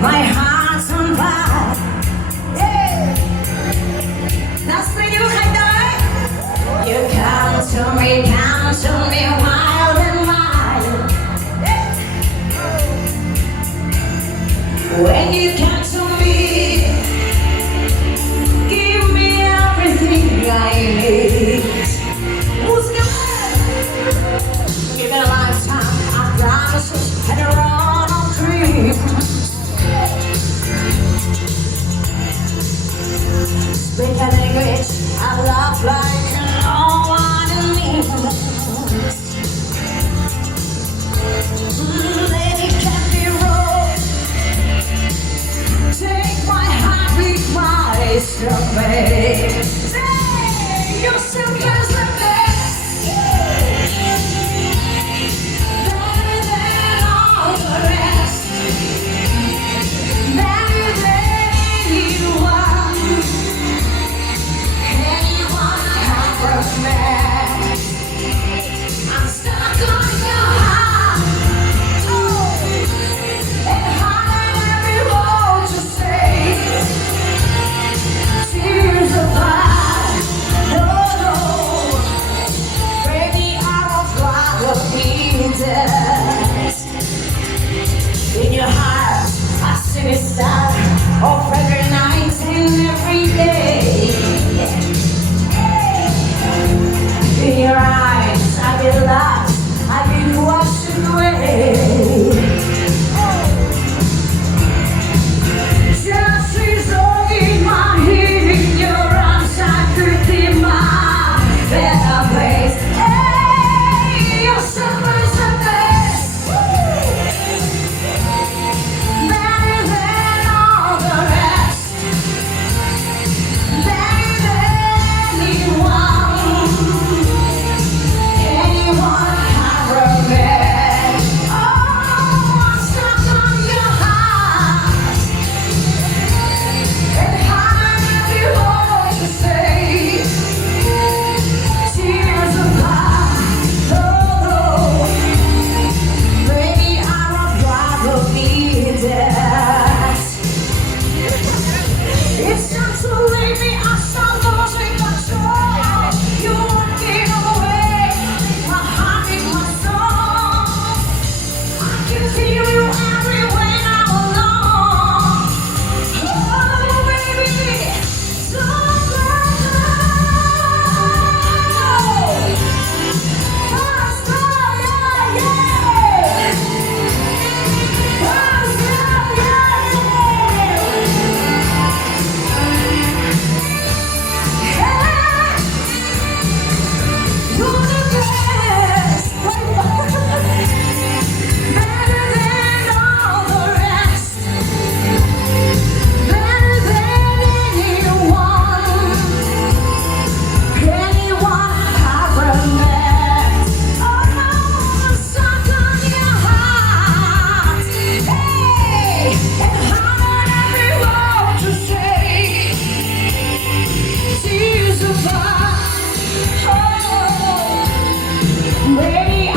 My heart's on fire. Yeah. Nasılsın Haydar? You come to me wild and wild. Yeah. When you come to me, give me everything I need. Who's gonna give it a lifetime? I promise you, and a run of dreams. Speak a language I love like no one in me. Let it can be wrong. Take my heart with my survey. Say you're still as the best. Better than all the rest. Better than anyone. Anyone I ever met. I'm stuck on your heart. Oh, and hard every word to say. Tears apart. No, no. Baby, I would rather be dead. In your heart, I see the star of every night and every day. In your eyes, I get lost, I get washed away. Just resolve in my head, in your arms, I could be my better place. Hey, you're so much the best. Better than all the rest. Better than anyone. Anyone I ever met. Oh, I'm stuck on your heart. And hard every word to say. Tears apart. Oh, no. Baby, I would rather be dead. It's time to leave me, I start losing control. You're walking away, my heart in my soul. I can feel you everywhere I'm alone. Oh, baby, don't let go. Let's go, yeah, yeah. Let's go, yeah, yeah. You're the best. Better than all the rest. Better than anyone. Anyone I've ever met. Oh no, I'm stuck on your heart. Hey, and hard every word to say. Tears apart. Oh, baby, I